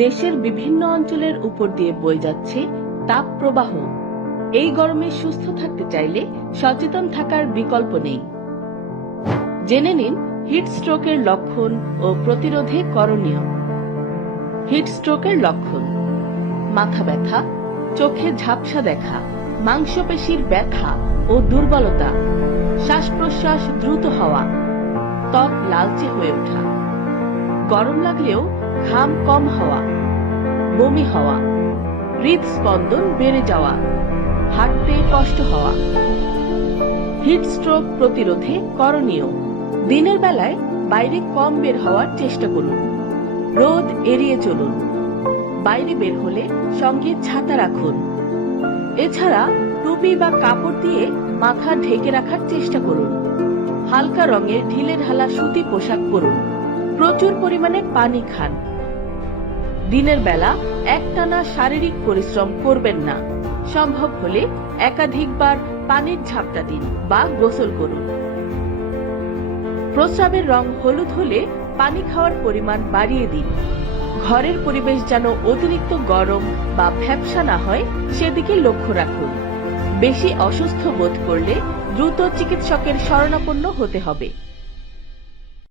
দেশের বিভিন্ন অঞ্চলের উপর দিয়ে বয়ে যাচ্ছে তাপ প্রবাহ। এই গরমে সুস্থ থাকতে চাইলে সচেতন থাকার বিকল্প নেই। জেনে নিন হিট স্ট্রোকের লক্ষণ ও প্রতিরোধে করণীয়। হিট স্ট্রোকের লক্ষণ: মাথা ব্যথা, চোখে ঝাপসা দেখা, মাংসপেশির ব্যথা ও দুর্বলতা, শ্বাস প্রশ্বাস দ্রুত হওয়া, ত্বক লালচে হয়ে ওঠা, গরম লাগলেও ঘাম কম হওয়া, বমি হওয়া, হৃদস্পন্দন বেড়ে যাওয়া, হাঁটতে কষ্ট হওয়া। হিট স্ট্রোক প্রতিরোধে করণীয়: দিনের বেলায় বাইরে কম বের হওয়ার চেষ্টা করুন, রোদ এড়িয়ে চলুন, বাইরে বের হলে সঙ্গে ছাতা রাখুন। এছাড়া টুপি বা কাপড় দিয়ে মাথা ঢেকে রাখার চেষ্টা করুন। হালকা রঙের ঢিলেঢালা সুতি পোশাক পরুন। প্রচুর পরিমাণে পানি খান। দিনের বেলা একটানা শারীরিক পরিশ্রম করবেন না। সম্ভব হলে একাধিকবার পানির ঝাপটা দিন বা গোসল করুন। প্রস্রাবের রং হলুদ হলে পানি খাওয়ার পরিমাণ বাড়িয়ে দিন। ঘরের পরিবেশ যেন অতিরিক্ত গরম বা ভ্যাপসা না হয় সেদিকে লক্ষ্য রাখুন। বেশি অসুস্থ বোধ করলে দ্রুত চিকিৎসকের শরণাপন্ন হতে হবে।